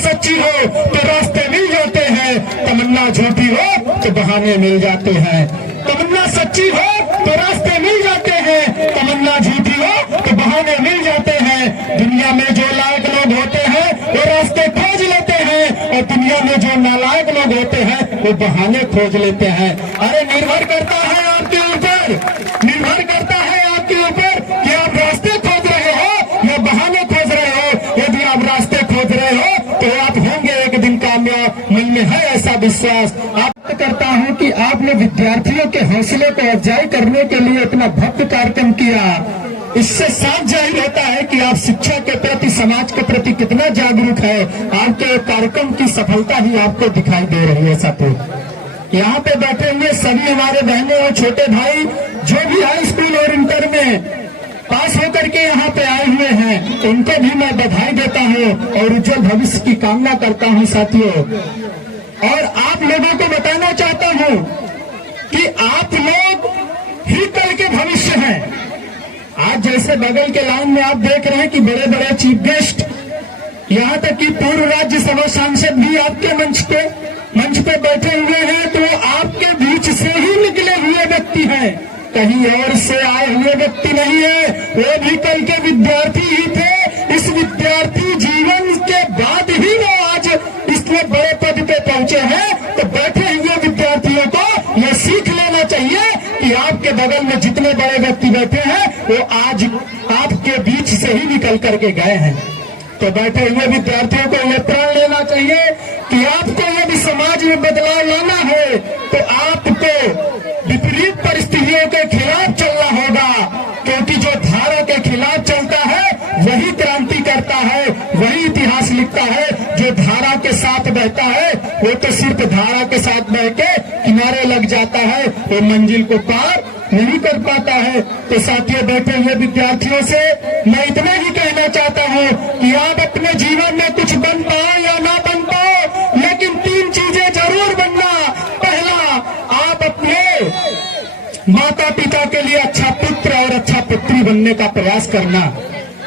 सच्ची हो तो रास्ते मिल जाते हैं, तमन्ना झूठी हो तो बहाने मिल जाते हैं। तमन्ना सच्ची हो तो रास्ते मिल जाते हैं, तमन्ना झूठी हो तो बहाने मिल जाते हैं। दुनिया में जो लायक लोग होते हैं वो रास्ते खोज लेते हैं, और दुनिया में जो नालायक लोग होते हैं वो बहाने खोज लेते हैं। अरे निर्भर करता है आपके ऊपर, निर्भर करता है आपके ऊपर कि आप रास्ते खोज रहे हो या बहाने खोज रहे हो। यदि आप रास्ते खोज रहे हो तो आप होंगे एक दिन कामयाब, मन में है ऐसा विश्वास। आप करता हूं कि आपने विद्यार्थियों के हौसले को अफजाई करने के लिए इतना भव्य कार्यक्रम किया। इससे साफ जाहिर होता है कि आप शिक्षा के प्रति, समाज के प्रति कितना जागरूक है। आपके कार्यक्रम की सफलता ही आपको दिखाई दे रही है। साथियों, यहाँ पे बैठे हुए सभी हमारे बहनें और छोटे भाई जो भी हाई स्कूल और इंटर में पास होकर के यहाँ पे आए हुए हैं, उनको भी मैं बधाई देता हूँ और उज्जवल भविष्य की कामना करता हूँ। साथियों, और आप लोगों को बताना चाहता हूँ कि आप लोग ही कल के भविष्य हैं। आज जैसे बगल के लाइन में आप देख रहे हैं कि बड़े बड़े चीफ गेस्ट, यहाँ तक कि पूर्व राज्यसभा सांसद भी आपके मंच पे बैठे हुए हैं, तो आपके बीच से ही निकले हुए व्यक्ति हैं, कहीं और से आए हुए व्यक्ति नहीं है। वो भी कल के विद्यार्थी ही थे। इस विद्यार्थी जीवन के बाद ही वो आज इतने बड़े पद पे पहुंचे हैं। तो बैठे हुए विद्यार्थियों को यह सीख लेना चाहिए कि आपके बगल में जितने बड़े व्यक्ति बैठे हैं वो आज आपके बीच से ही निकल करके गए हैं। तो बैठे हुए विद्यार्थियों को यह प्रण लेना चाहिए कि आपको यदि समाज में बदलाव लाना है तो आपको विपरीत परिस्थितियों के खिलाफ चलना होगा, क्योंकि जो धारा के खिलाफ चलता है वही क्रांति करता है, वही इतिहास लिखता है। जो धारा के साथ बहता है वो तो सिर्फ धारा के साथ बह के किनारे लग जाता है, वो मंजिल को पार नहीं कर पाता है। तो साथियों, बैठे हुए विद्यार्थियों से मैं इतना ही कहना चाहता हूँ कि आप अपने जीवन में कुछ बन पाओ या ना बन पाओ, लेकिन 3 चीजें जरूर बनना। पहला, आप अपने माता पिता के लिए अच्छा पुत्र और अच्छा पुत्री बनने का प्रयास करना।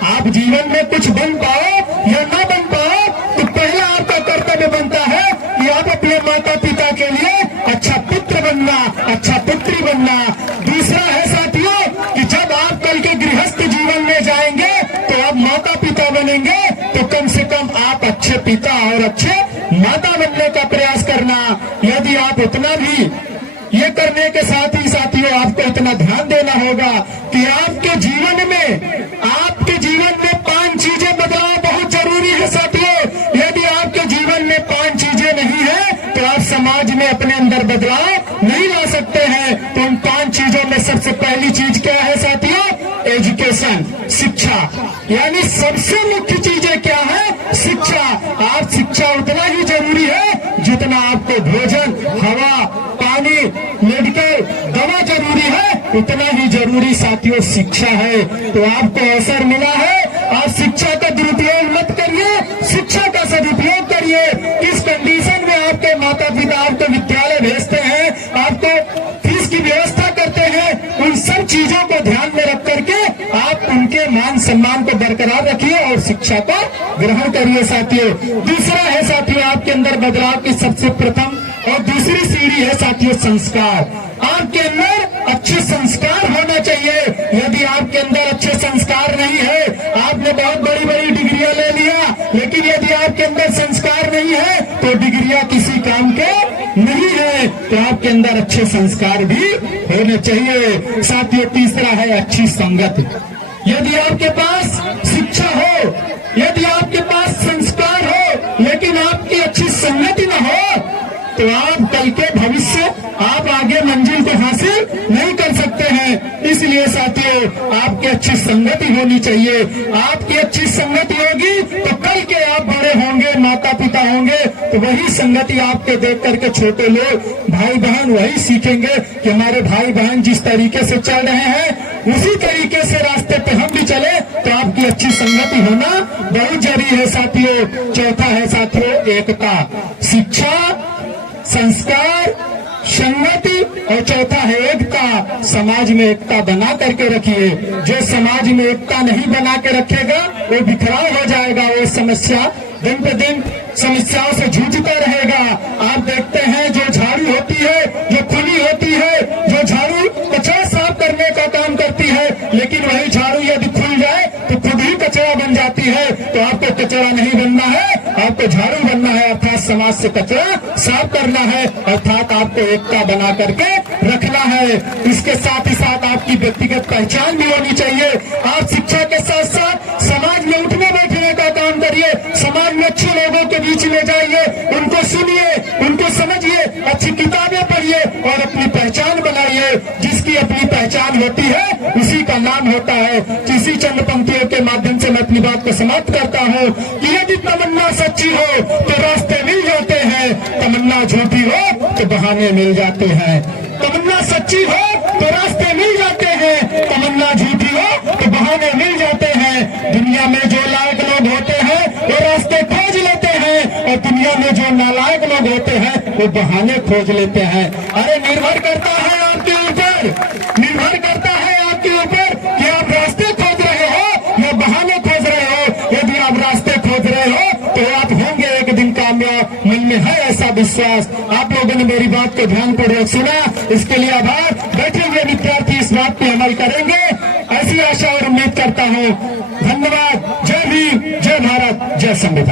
आप जीवन में कुछ बन पाओ या ना बन पाओ, तो पहला आपका कर्तव्य बनता है कि आप अपने माता पिता के लिए अच्छा पुत्र बनना, अच्छा पुत्री बनना। दूसरा है साथियों कि जब आप कल के गृहस्थ जीवन में जाएंगे तो आप माता पिता बनेंगे, तो कम से कम आप अच्छे पिता और अच्छे माता बनने का प्रयास करना। यदि आप उतना भी ये करने के साथ ही साथियों आपको इतना ध्यान देना होगा कि आपके जीवन में 5 चीजें बदलाव बहुत जरूरी है। साथियों, यदि आपके जीवन में 5 चीजें नहीं है तो आप समाज में अपने अंदर बदलाव नहीं ला सकते हैं। तो उन 5 चीजों में सबसे पहली चीज क्या है साथियों? एजुकेशन, शिक्षा। यानी सबसे मुख्य चीजें क्या है? शिक्षा। आप शिक्षा उतना ही जरूरी है जितना आपको भोजन, हवा, पानी, मेडिकल, दवा जरूरी है, उतना ही जरूरी साथियों शिक्षा है। तो आपको अवसर मिला है, आप शिक्षा का दुरुपयोग मत करिए, शिक्षा का सदुपयोग करिए। किस कंडीशन में आपके माता पिता आपको विद्यालय भेजते हैं, आपको फीस की व्यवस्था करते हैं, उन सब चीजों को ध्यान में रख करके आप उनके मान सम्मान को बरकरार रखिए और शिक्षा को ग्रहण करिए। साथियों, दूसरा है साथियों आपके अंदर बदलाव की सबसे प्रथम और दूसरी सीढ़ी है साथियों संस्कार। आपके अंदर अच्छे संस्कार होना चाहिए। यदि आपके अंदर अच्छे संस्कार नहीं है, आपने बहुत बड़ी बड़ी डिग्रियां ले लिया, लेकिन यदि आपके अंदर संस्कार नहीं है तो डिग्रियां किसी काम के नहीं है। तो आपके अंदर अच्छे संस्कार भी होने चाहिए। साथियों, तीसरा है अच्छी संगति। यदि आपके पास शिक्षा हो, यदि आपके पास संस्कार हो, लेकिन आपकी अच्छी संगति न हो, तो आप कल के भविष्य, आप आगे मंजिल को हासिल नहीं कर सकते हैं। इसलिए साथियों, आपकी अच्छी संगति होनी चाहिए। आपकी अच्छी संगति होगी तो कल के आप बड़े होंगे, माता पिता होंगे, तो वही संगति आपके देख करके छोटे लोग, भाई बहन वही सीखेंगे कि हमारे भाई बहन जिस तरीके से चल रहे हैं उसी तरीके से रास्ते पे हम भी चले। तो आपकी अच्छी संगति होना बहुत जरूरी है साथियों। चौथा है साथियों एकता। शिक्षा, संस्कार, संगति और चौथा है एकता। समाज में एकता बना करके रखिए। जो समाज में एकता नहीं बना के रखेगा वो बिखराव हो जाएगा, वो समस्या दिन पे दिन समस्याओं से जूझता रहेगा। आप देखते हैं जो झाड़ू होती है, जो खुली होती है, जो झाड़ू कचरा साफ करने का काम करती है, लेकिन वही झाड़ू यदि खुल जाए तो खुद ही कचरा बन जाती है। तो आपको कचरा नहीं बनना है, आपको झाड़ू बनना है, अर्थात समाज से कचरा साफ करना है, अर्थात आपको एकता बना करके रखना है। इसके साथ ही साथ आपकी व्यक्तिगत पहचान भी होनी चाहिए। आप शिक्षा के साथ साथ समाज में उठने बैठने का काम करिए, समाज में अच्छे लोगों के बीच में जाइए, उनको सुनिए, उनको समझिए, अच्छी किताबें पढ़िए और अपनी पहचान बनाइए। जिसकी अपनी पहचान होती है उसी का नाम होता है। इसी चंद पंक्तियों के माध्यम से मैं अपनी बात को समाप्त करता हूँ कि यदि तमन्ना सच्ची हो तो रास्ते मिल जाते हैं, तमन्ना झूठी हो तो बहाने मिल जाते हैं। तमन्ना सच्ची हो तो रास्ते मिल जाते हैं, तमन्ना झूठी हो तो बहाने मिल जाते हैं। दुनिया में जो लायक लोग होते हैं वो रास्ते खोज लेते हैं और दुनिया में जो नालायक लोग होते हैं वो बहाने खोज लेते हैं। अरे निर्भर करता है आपके ऊपर, निर्भर करता है आपके ऊपर कि आप रास्ते खोज रहे हो या बहाने खोज रहे हो। यदि आप रास्ते खोज रहे हो तो आप होंगे एक दिन कामयाब, मन में है ऐसा विश्वास। आप लोगों ने मेरी बात को ध्यानपूर्वक सुना, इसके लिए आभार। बैठे हुए विद्यार्थी इस बात पे अमल करेंगे ऐसी आशा और उम्मीद करता हूँ। धन्यवाद। जय भीम, जय भारत, जय संविधान।